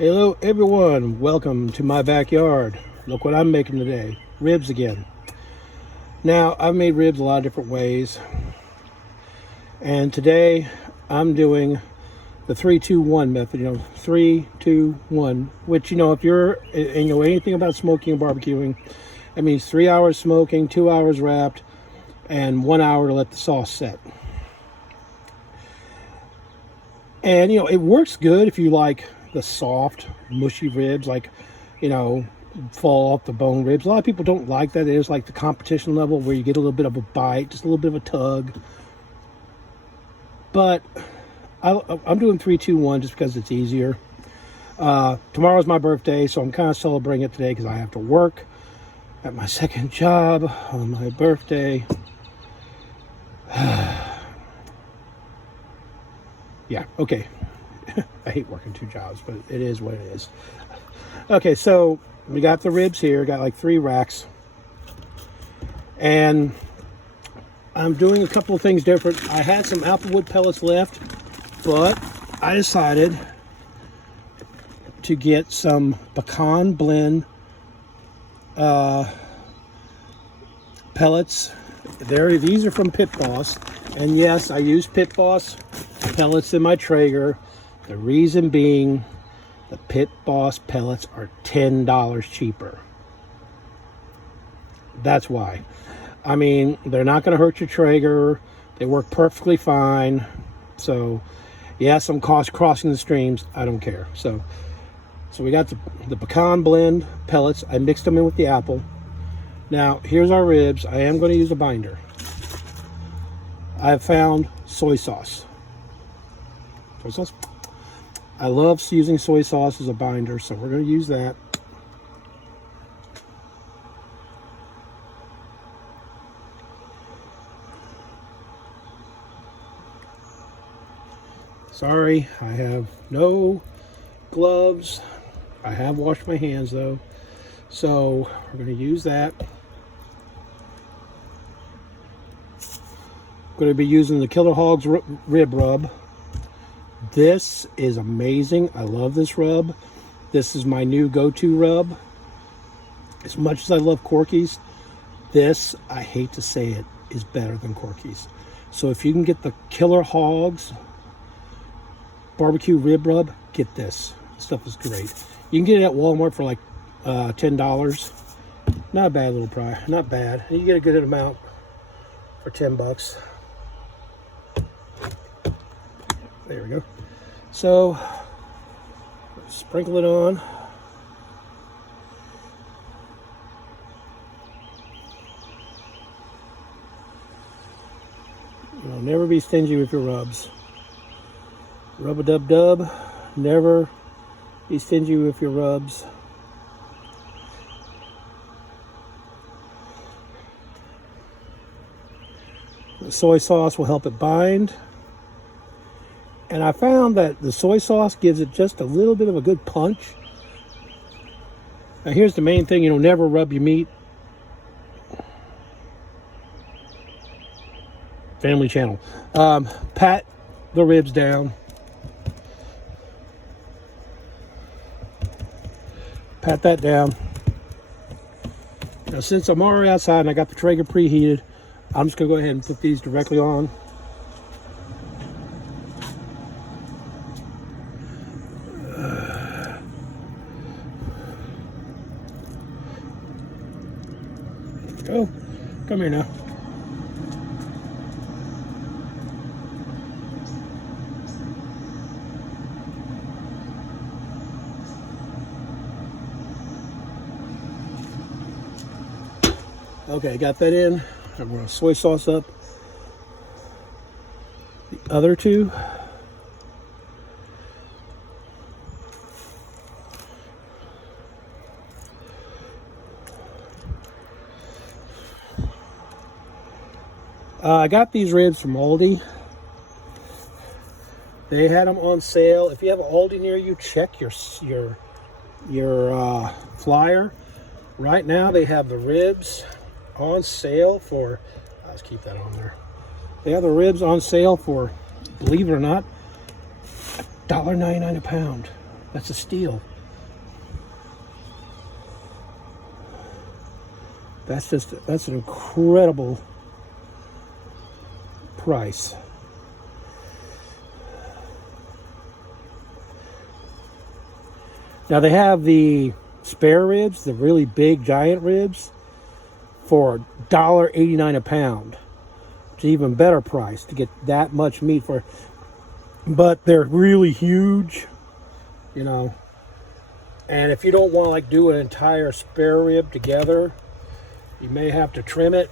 Hello everyone, welcome to my backyard. Look what I'm making today, ribs again. Now, I've made ribs a lot of different ways, and today I'm doing the 3-2-1 method. 3, 2, 1, which, if you're, and you know anything about smoking and barbecuing, that means 3 hours smoking, 2 hours wrapped, and 1 hour to let the sauce set. And, it works good if you like the soft, mushy ribs, fall off the bone ribs. A lot of people don't like that. It is like the competition level where you get a little bit of a bite, just a little bit of a tug. But I'm doing 3-2-1 just because it's easier. Tomorrow's my birthday, so I'm kind of celebrating it today because I have to work at my second job on my birthday. Yeah, okay. I hate working 2 jobs, but it is what it is. Okay, so we got the ribs here. Got like 3 racks. And I'm doing a couple of things different. I had some applewood pellets left, but I decided to get some pecan blend pellets. These are from Pit Boss. And yes, I use Pit Boss pellets in my Traeger. The reason being, the Pit Boss pellets are $10 cheaper. That's why. I mean, they're not going to hurt your Traeger. They work perfectly fine. So, yes, I'm crossing the streams. I don't care. So we got the pecan blend pellets. I mixed them in with the apple. Now, here's our ribs. I am going to use a binder. I have found soy sauce. Soy sauce. I love using soy sauce as a binder, so we're going to use that. Sorry, I have no gloves. I have washed my hands though, so we're going to use that. Going to be using the Killer Hogs rib rub. This is amazing. I love this rub. This is my new go-to rub. As much as I love Corky's, this, I hate to say it, is better than Corky's. So if you can get the Killer Hogs barbecue rib rub, get this. This stuff is great. You can get it at Walmart for like $10. Not a bad little price. Not bad. You get a good amount for $10. There we go. So, sprinkle it on. You'll never be stingy with your rubs. Rub-a-dub-dub. Never be stingy with your rubs. The soy sauce will help it bind. And I found that the soy sauce gives it just a little bit of a good punch. Now here's the main thing, never rub your meat. Family channel. Pat the ribs down. Pat that down. Now since I'm already outside and I got the Traeger preheated, I'm just going to go ahead and put these directly on. Oh, come here now. Okay, got that in. I'm going to soy sauce up the other 2. I got these ribs from Aldi. They had them on sale. If you have an Aldi near you, check your flyer. Right now they have the ribs on sale for, let's keep that on there. They have the ribs on sale for, believe it or not, $1.99 a pound. That's a steal. That's an incredible price. Now they have the spare ribs, the really big giant ribs, for $1.89 a pound. It's an even better price to get that much meat for. But they're really huge, you know. And if you don't want to like do an entire spare rib together, you may have to trim it.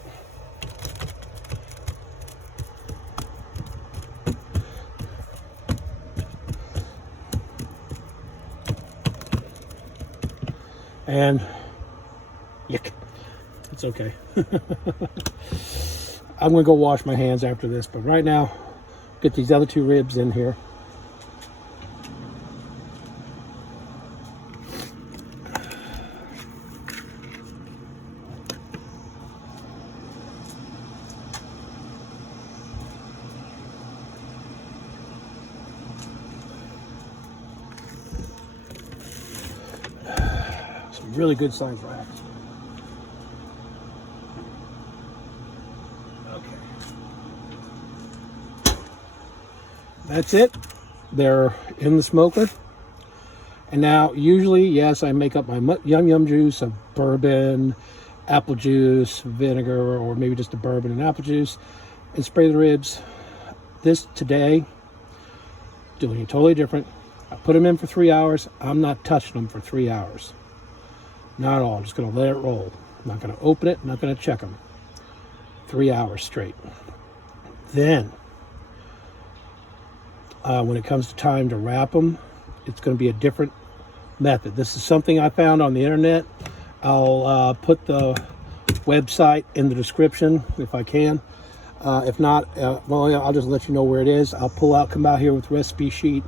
And yuck, it's okay. I'm gonna go wash my hands after this, but right now, get these other two ribs in here. Really good sized racks. Okay. That's it. They're in the smoker. And now, usually, yes, I make up my yum juice of bourbon, apple juice, vinegar, or maybe just a bourbon and apple juice, and spray the ribs. This today, doing it totally different. I put them in for 3 hours. I'm not touching them for 3 hours. Not at all. I'm just going to let it roll. I'm not going to open it. I'm not going to check them. 3 hours straight. Then, when it comes to time to wrap them, it's going to be a different method. This is something I found on the internet. I'll put the website in the description if I can. If not, well, I'll just let you know where it is. I'll come out here with recipe sheet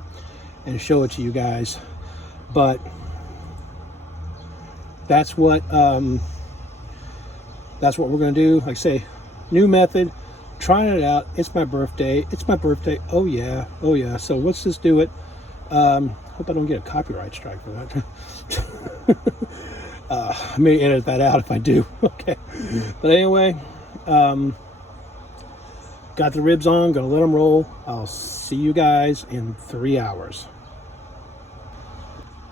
and show it to you guys. But that's what we're going to do. Like I say, new method, trying it out. It's my birthday. Oh yeah. So let's just do it. Hope I don't get a copyright strike for that. I may edit that out if I do. Okay. But anyway, got the ribs on. Gonna let them roll. I'll see you guys in 3 hours.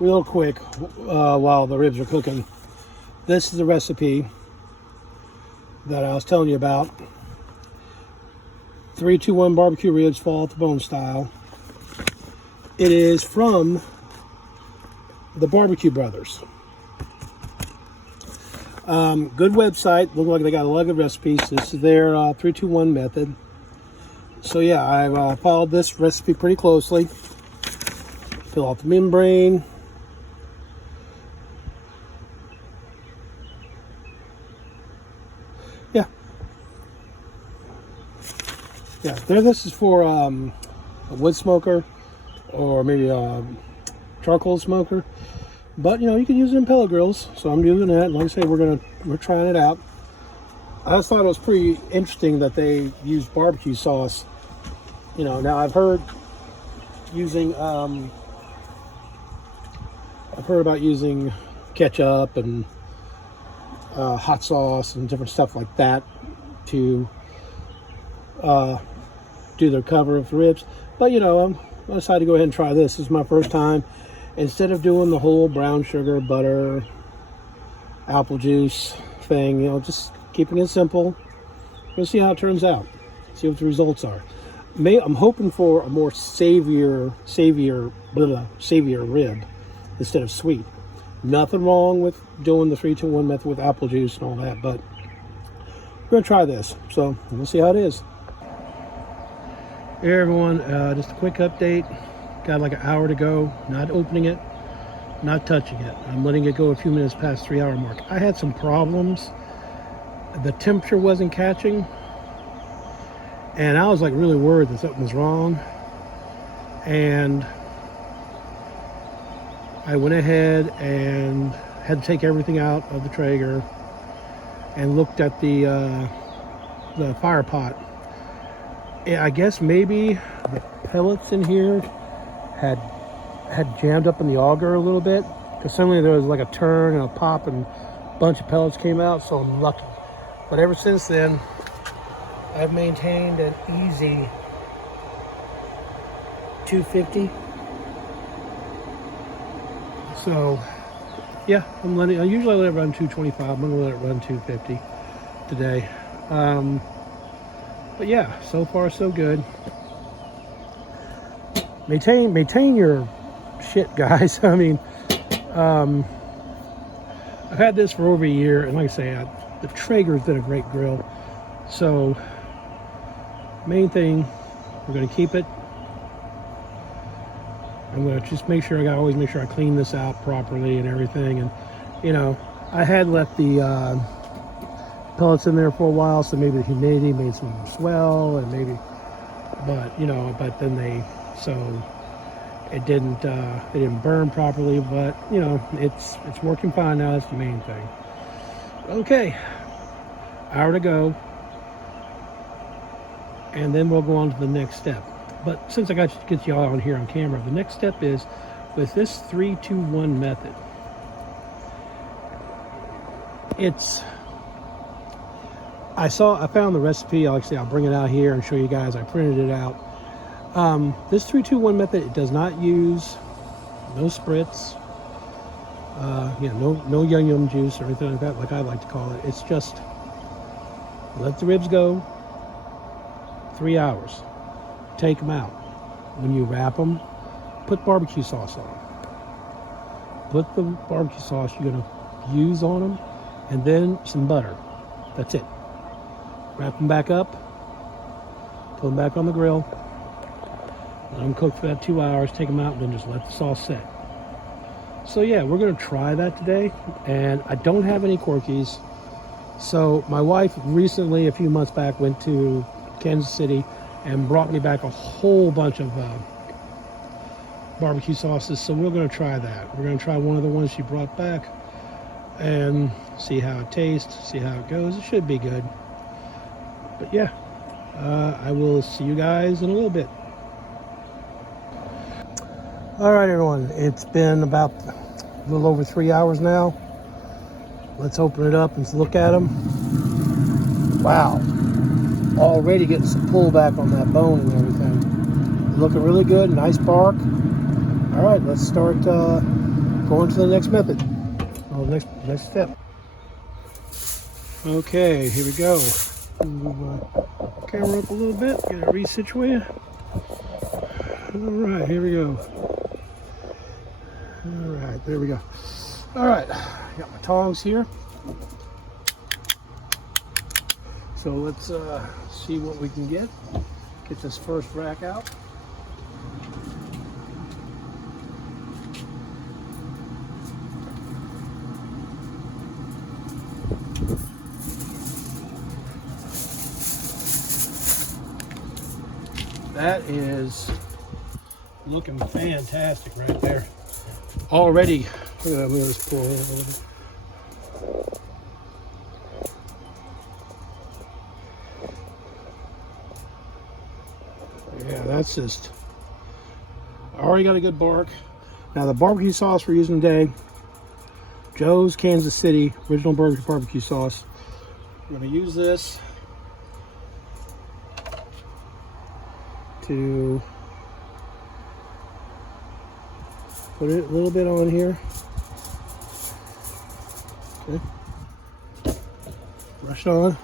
Real quick, while the ribs are cooking, this is the recipe that I was telling you about. 3-2-1 barbecue ribs, fall off the bone style. It is from the Barbecue Brothers. Good website. Look like they got a lot of good recipes. This is their 3-2-1 method. So yeah, I've followed this recipe pretty closely. Peel off the membrane. Yeah, this is for a wood smoker or maybe a charcoal smoker. But you know, you can use it in pellet grills. So I'm using that. Like I say, we're trying it out. I just thought it was pretty interesting that they use barbecue sauce. You know, now I've heard about using ketchup and hot sauce and different stuff like that to do the cover of the ribs. But you know, I decided to go ahead and try this. This is my first time. Instead of doing the whole brown sugar, butter, apple juice thing, you know, just keeping it simple. We'll see how it turns out. See what the results are. I'm hoping for a more savourier rib instead of sweet. Nothing wrong with doing the 3-2-1 method with apple juice and all that, but we're gonna try this. So we'll see how it is. Hey everyone, just a quick update. Got like an hour to go. Not opening it, not touching it. I'm letting it go a few minutes past 3 hour mark. I had some problems. The temperature wasn't catching, and I was like really worried that something was wrong. And I went ahead and had to take everything out of the Traeger and looked at the fire pot. I guess maybe the pellets in here had had jammed up in the auger a little bit, because suddenly there was like a turn and a pop and a bunch of pellets came out, so I'm lucky. But ever since then, I've maintained an easy 250. So yeah, I usually let it run 225. I'm gonna let it run 250 today. But yeah, so far so good. Maintain your shit, guys. I mean, I've had this for over a year, and like I say, the Traeger's been a great grill. So main thing, we're gonna keep it. I'm gonna just make sure always make sure I clean this out properly and everything. And you know, I had left the pellets in there for a while, so maybe the humidity made some swell, and maybe, but you know, but then it didn't they didn't burn properly. But you know, it's working fine now. That's the main thing. Okay, hour to go, and then we'll go on to the next step. But since I got to get y'all on here on camera, the next step is with this 3-2-1 method. I found the recipe. Like I say, I'll bring it out here and show you guys. I printed it out. This 3-2-1 method, it does not use no spritz, no yum juice or anything like that, like I like to call it. It's just let the ribs go 3 hours. Take them out. When you wrap them, put barbecue sauce on them. Put the barbecue sauce you're going to use on them, and then some butter. That's it. Wrap them back up, put them back on the grill, let them cook for that 2 hours, take them out, and then just let the sauce set. So yeah, we're going to try that today, and I don't have any Corkies. So my wife recently, a few months back, went to Kansas City and brought me back a whole bunch of barbecue sauces, so we're going to try that. We're going to try one of the ones she brought back and see how it tastes, see how it goes. It should be good. But yeah, I will see you guys in a little bit. All right, everyone, it's been about a little over 3 hours now. Let's open it up and look at them. Wow. Already getting some pullback on that bone and everything. Looking really good, nice bark. All right, let's start going to the next method. Well, next step. Okay, here we go. Move my camera up a little bit, get it resituated. All right, here we go. All right, there we go. All right, got my tongs here. So let's see what we can get. Get this first rack out. That is looking fantastic right there. Already, look at that, let me just pull it a little bit. Yeah, that's just, already got a good bark. Now the barbecue sauce we're using today, Joe's Kansas City original barbecue sauce. We're going to use this to put it a little bit on here. Okay. Brush on.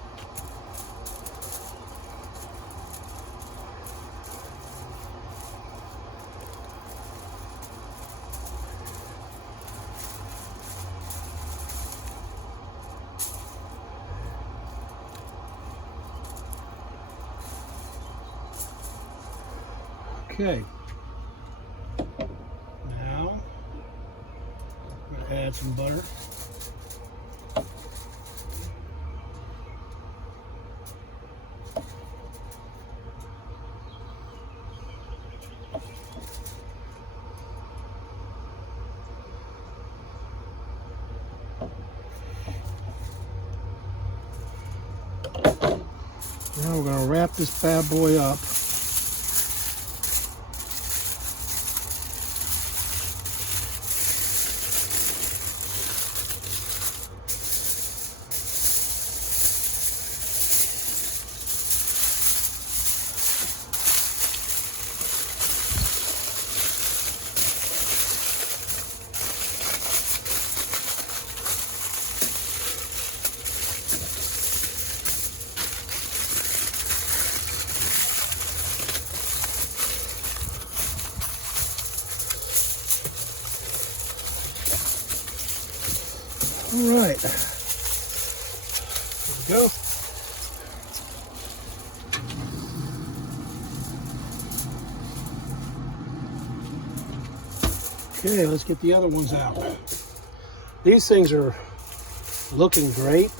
Okay, now I'm going to add some butter. Now we're going to wrap this bad boy up. All right. There we go. Okay, let's get the other ones out. These things are looking great.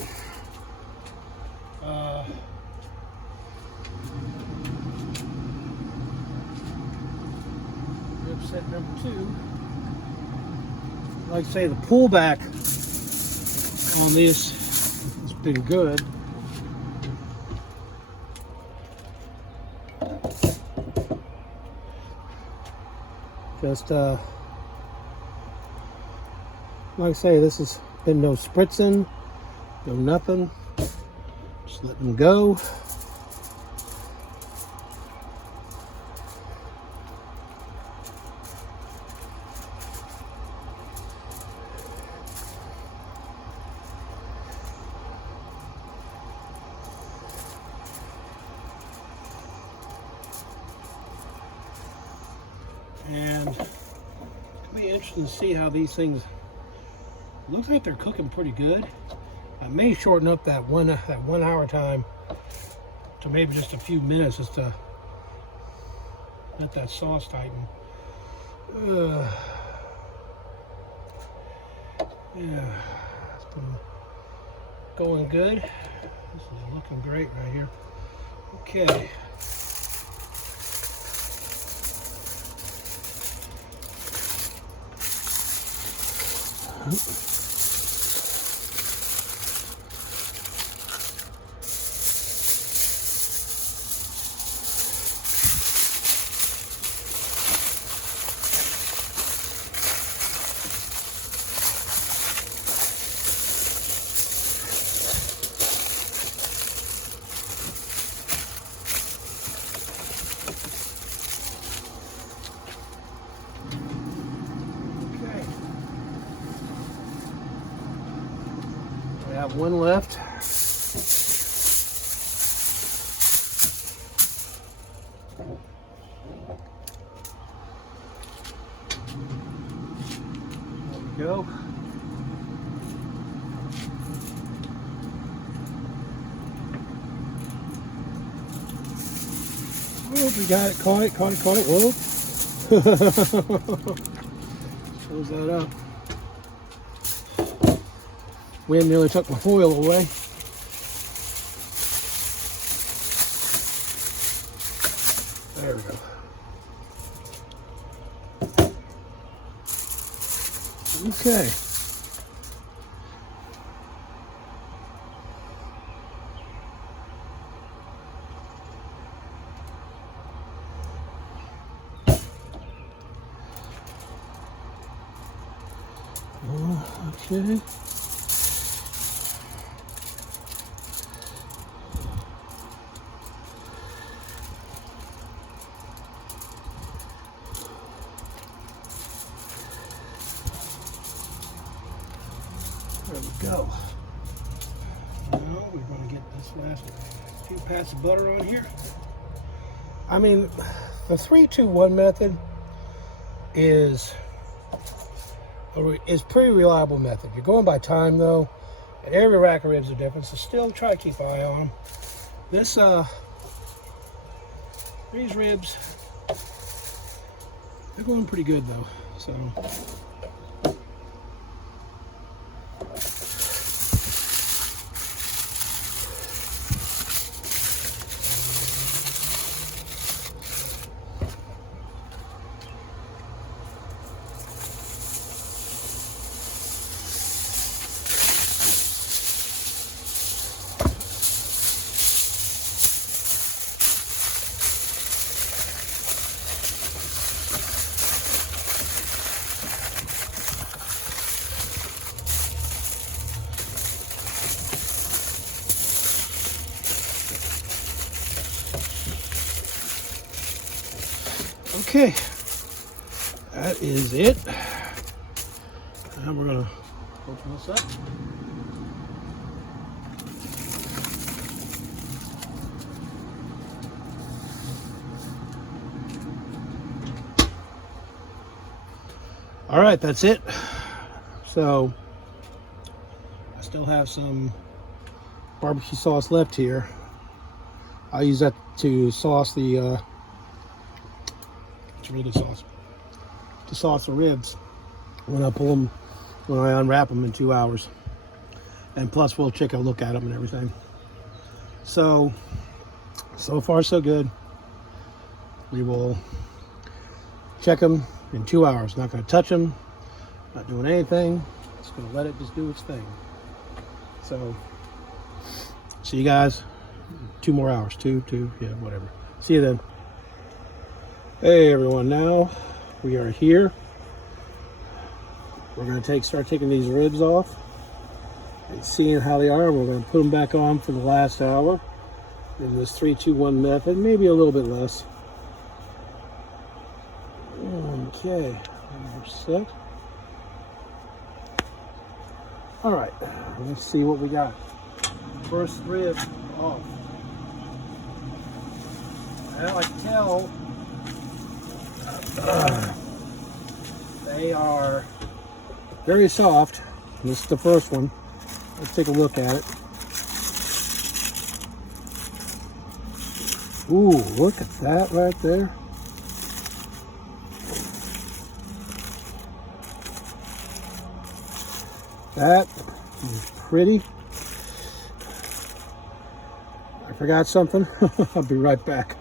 Rib set number 2. Like I say, the pullback on this has been good. Just like I say, this has been no spritzing, no nothing. Just let them go. And it'll be interesting to see how these things. Looks like they're cooking pretty good. I may shorten up that one hour time to maybe just a few minutes, just to let that sauce tighten. Yeah, it's been going good. This is looking great right here. Okay. We have one left. There we go. Oh, we got it. Caught it. Whoa. Close that up. Wind nearly took my foil away. There we go. Okay. Okay. There we go. Now we're going to get this last few pats of butter on here. I mean, the 3-2-1 method is pretty reliable method. You're going by time though, and every rack of ribs are different, so still try to keep an eye on them. This these ribs, they're going pretty good though, so. Okay, that is it. Now we're gonna open this up. All right, that's it. So still have some barbecue sauce left here. I'll use that to sauce the it's really good sauce. To sauce the ribs when I unwrap them in 2 hours. And plus we'll take a look at them and everything. So far so good. We will check them in 2 hours. Not going to touch them, not doing anything. Just going to let it just do its thing. So, see you guys. 2 more hours. Two, yeah, whatever. See you then. Hey everyone, now we are here. We're going to start taking these ribs off and seeing how they are. We're going to put them back on for the last hour in this 3-2-1 method, maybe a little bit less. Okay, we're set. All right, let's see what we got. First rib off. Well, I can tell they are very soft. This is the first one. Let's take a look at it. Ooh, look at that right there. That is pretty. I forgot something. I'll be right back.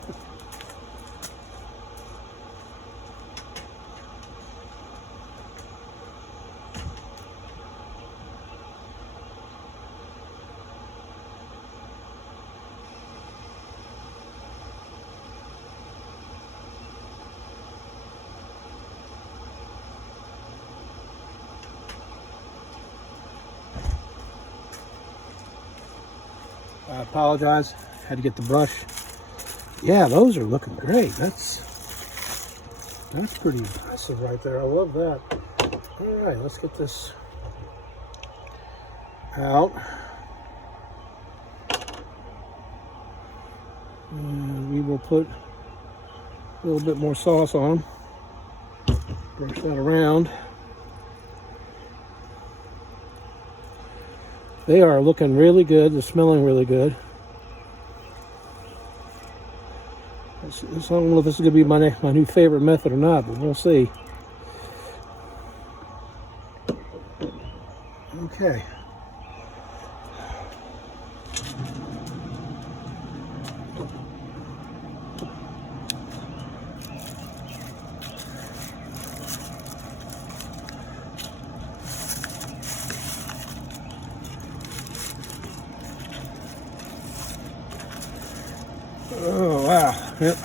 I apologize. Had to get the brush. Yeah, those are looking great. That's pretty impressive right there. I love that. All right, let's get this out. And we will put a little bit more sauce on. Brush that around. They are looking really good. They're smelling really good. I don't know if this is going to be my new favorite method or not, but we'll see. Okay. Oh, wow. Yep.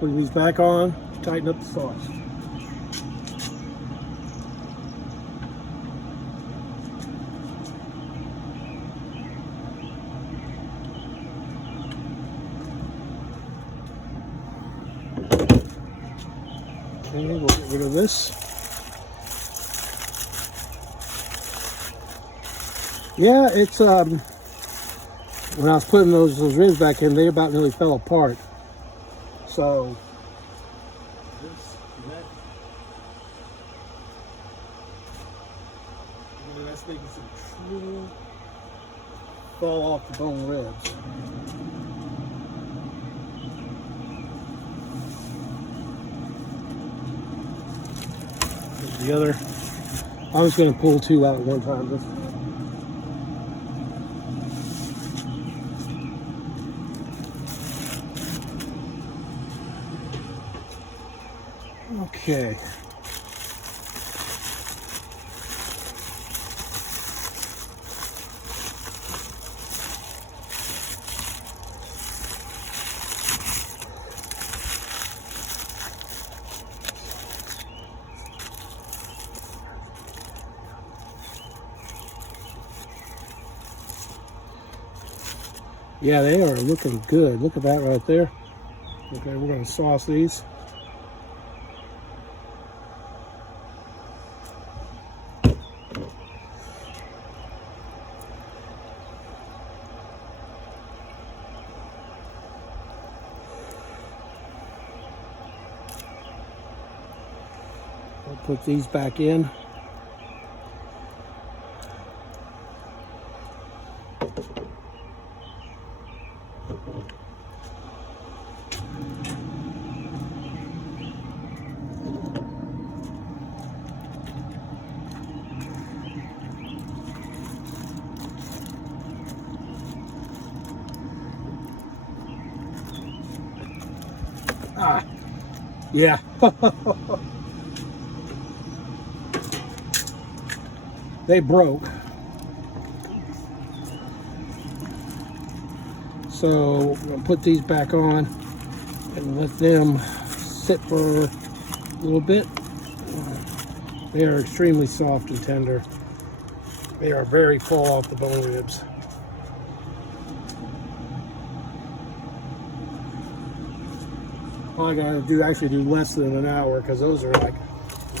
Put these back on, tighten up the sauce. Okay, we'll get rid of this. Yeah, it's when I was putting those ribs back in, they about nearly fell apart. So that's making some true fall off the bone ribs. The other, I was going to pull 2 out at one time. Okay. Yeah, they are looking good. Look at that right there. Okay, we're going to sauce these. Put these back in. Ah, yeah. They broke. So I'm gonna put these back on and let them sit for a little bit. They are extremely soft and tender. They are very full off the bone ribs. All I gotta do actually do less than an hour because those are like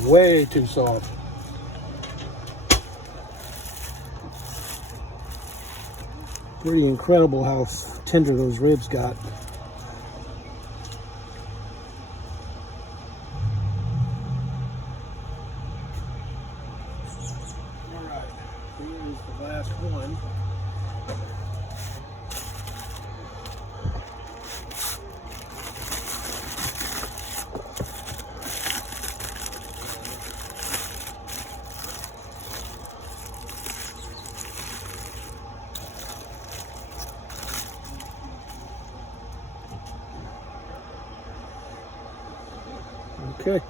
way too soft. Pretty incredible how tender those ribs got. All right, here's the last one. Okay.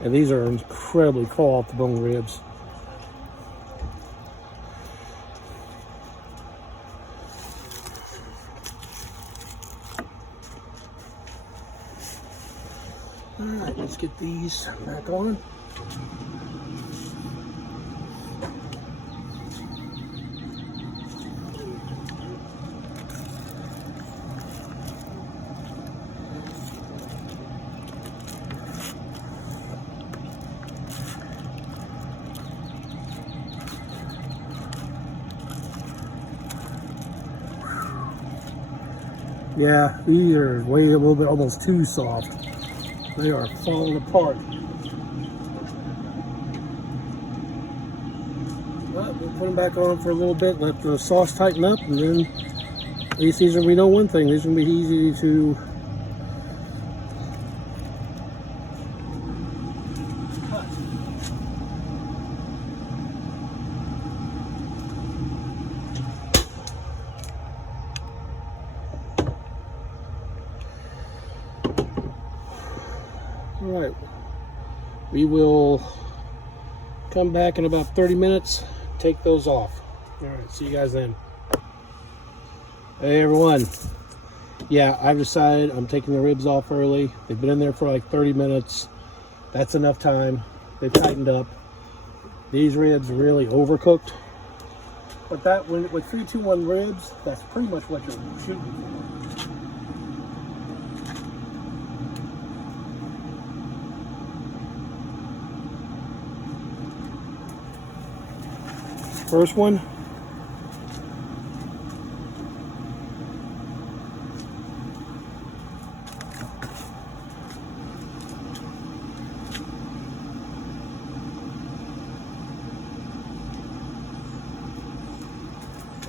And these are incredibly full off the bone ribs. All right, let's get these back on. Yeah, these are way a little bit almost too soft. They are falling apart. But we'll put them back on for a little bit, let the sauce tighten up, and then at least these are, we know one thing, these are going to be easy to cut. All right, we will come back in about 30 minutes, take those off. All right, see you guys then. Hey everyone. Yeah, I've decided I'm taking the ribs off early. They've been in there for like 30 minutes. That's enough time. They've tightened up. These ribs are really overcooked. But that, when with 3-2-1 ribs, that's pretty much what you're shooting for. First one.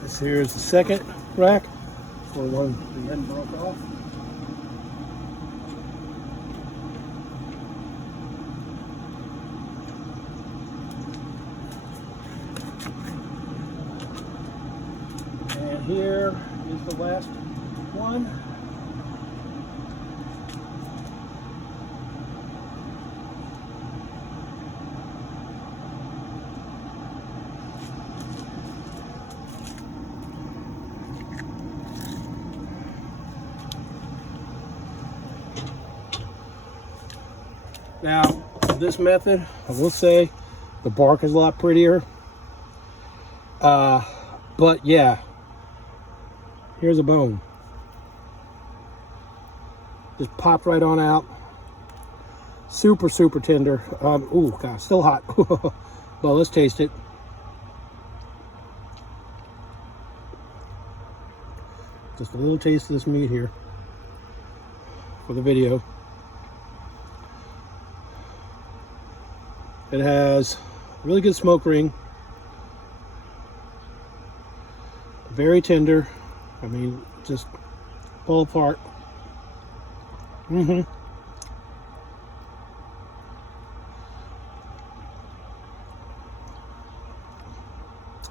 This here is the second rack, or one the end broke off. And here is the last one. Now, this method, I will say, the bark is a lot prettier. But yeah, here's a bone. Just popped right on out. Super, super tender. Ooh, God, still hot. Well, let's taste it. Just a little taste of this meat here for the video. It has really good smoke ring. Very tender. I mean, just pull apart.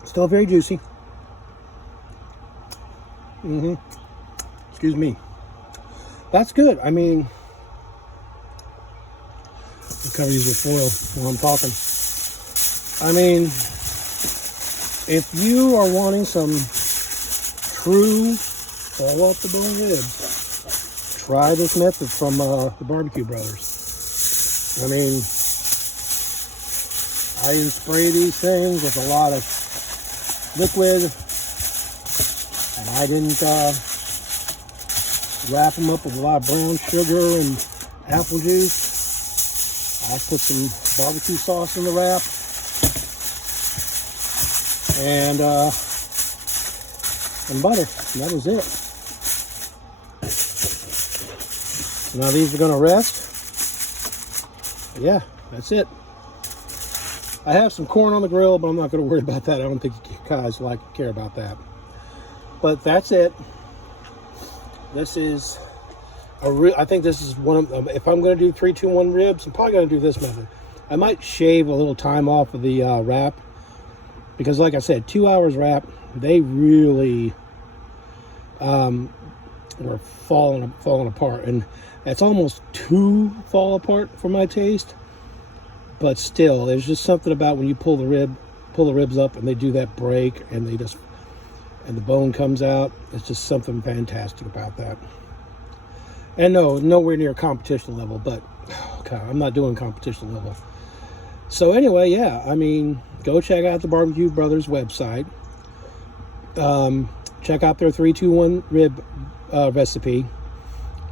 Still very juicy. Excuse me. That's good. I mean, I'll cover these with foil while I'm talking. I mean, if you are wanting some true fall off the bone ribs, try this method from the Barbecue Brothers. I mean, I didn't spray these things with a lot of liquid, and I didn't wrap them up with a lot of brown sugar and apple juice. I put some barbecue sauce in the wrap, and butter, and that was it. So now these are going to rest. But yeah, that's it. I have some corn on the grill, but I'm not going to worry about that. I don't think you guys care about that. But that's it. This is I think this is one of, if I'm going to do 3-2-1 ribs, I'm probably going to do this method. I might shave a little time off of the wrap, because like I said, 2 hours wrap, they really were falling apart, and it's almost too fall apart for my taste. But still, there's just something about when you pull the ribs up and they do that break, and and the bone comes out. It's just something fantastic about that. And no, nowhere near competition level, but okay, I'm not doing competition level. So anyway, yeah, I mean, go check out the Barbecue Brothers website. Check out their 3-2-1 rib recipe.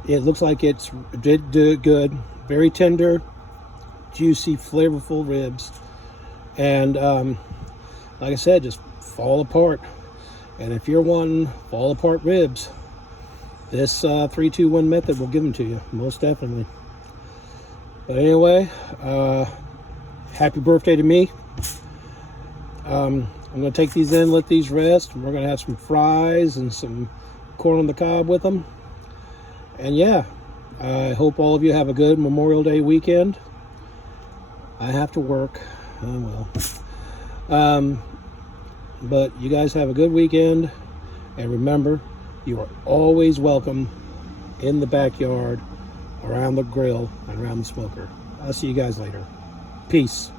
It looks like it's did good, very tender, juicy, flavorful ribs, and like I said, just fall apart. And if you're wanting fall apart ribs, this 3-2-1 method will give them to you, most definitely. But anyway, happy birthday to me. I'm going to take these in, let these rest, and we're going to have some fries and some corn on the cob with them. And yeah, I hope all of you have a good Memorial Day weekend. I have to work. Oh well. But you guys have a good weekend, and remember, you are always welcome in the backyard, around the grill, and around the smoker. I'll see you guys later. Peace.